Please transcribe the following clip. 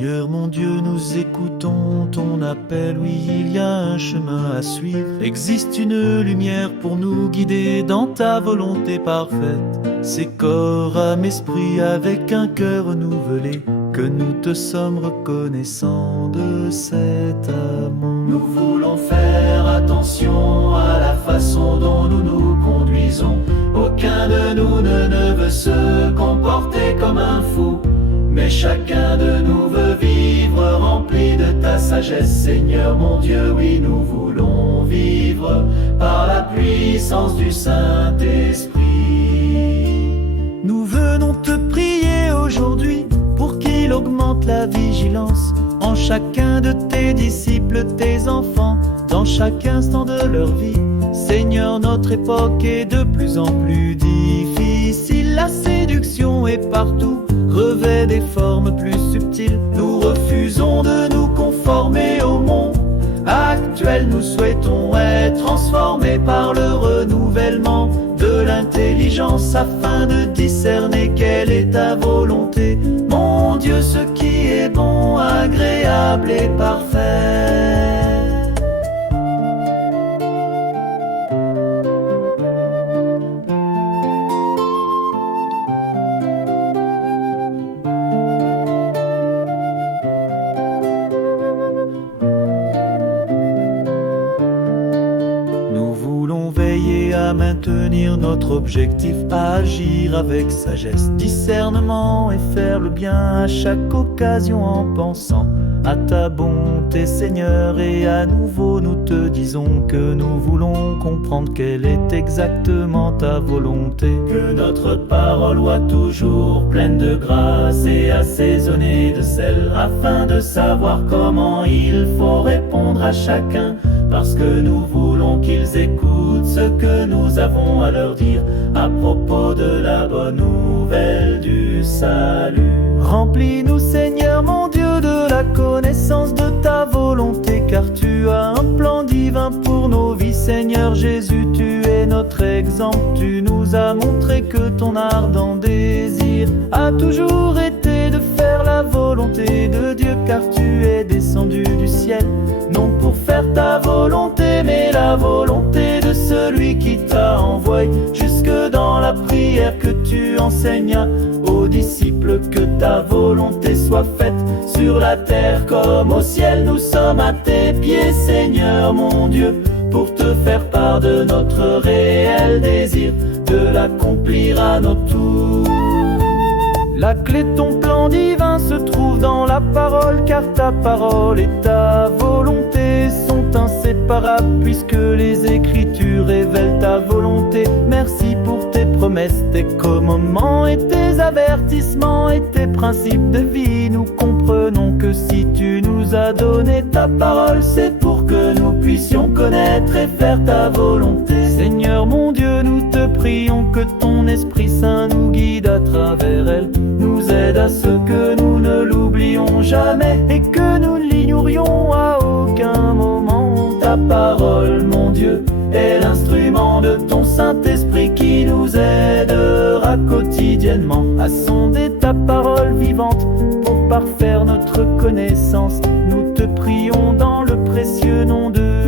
Seigneur mon Dieu, nous écoutons ton appel. Oui, il y a un chemin à suivre. Existe une lumière pour nous guider dans ta volonté parfaite. C'est corps, âme, esprit avec un cœur renouvelé que nous te sommes reconnaissants de cet amour. Nous voulons faire attention à la façon dont nous nous conduisons. Aucun de nous ne veut se comporter comme un fou, mais chacun de nous veut vivre rempli de ta sagesse. Seigneur mon Dieu, oui, nous voulons vivre par la puissance du Saint-Esprit. Nous venons te prier aujourd'hui pour qu'il augmente la vigilance en chacun de tes disciples, tes enfants, dans chaque instant de leur vie. Seigneur, notre époque est de plus en plus difficile. La séduction est partout, revêt des formes plus subtiles. Nous refusons de nous conformer au monde actuel. Nous souhaitons être transformés par le renouvellement de l'intelligence afin de discerner quelle est ta volonté. Mon Dieu, ce qui est bon, agréable et parfait. À maintenir notre objectif, à agir avec sagesse, discernement et faire le bien à chaque occasion en pensant à ta bonté, Seigneur. Et à nouveau nous te disons que nous voulons comprendre quelle est exactement ta volonté. Que notre parole soit toujours pleine de grâce et assaisonnée de sel, afin de savoir comment il faut répondre à chacun, parce que nous voulons qu'ils écoutent ce que nous avons à leur dire à propos de la bonne nouvelle du salut. Remplis-nous, Seigneur mon Dieu, de la connaissance de ta volonté, car tu as un plan divin pour nos vies. Seigneur Jésus, tu es notre exemple. Tu nous as montré que ton ardent désir a toujours été de faire la volonté de Dieu, car tu es descendu du ciel, non pour faire ta volonté, mais la volonté de celui qui t'a envoyé. Jusque dans la prière que tu enseignas aux disciples, que ta volonté soit faite sur la terre comme au ciel. Nous sommes à tes pieds, Seigneur mon Dieu, pour te faire part de notre réel désir de l'accomplir à notre tour. La clé de ton plan divin se trouve dans la parole, car ta parole et ta volonté sont inséparables, puisque les Écritures révèlent ta volonté. Merci pour tes promesses, tes commandements et tes avertissements et tes principes de vie. Nous comprenons que si tu nous as donné ta parole, c'est pour que nous puissions connaître et faire ta volonté. Seigneur mon Dieu, nous te prions que ton Esprit Saint nous guide à travers elle, nous aide à ce que nous ne l'oublions jamais et que nous ne l'ignorions à aucun moment. Ta parole, mon Dieu, est l'instrument de ton Saint-Esprit qui nous aidera quotidiennement à sonder ta parole vivante pour parfaire notre connaissance. Nous te prions dans le précieux nom de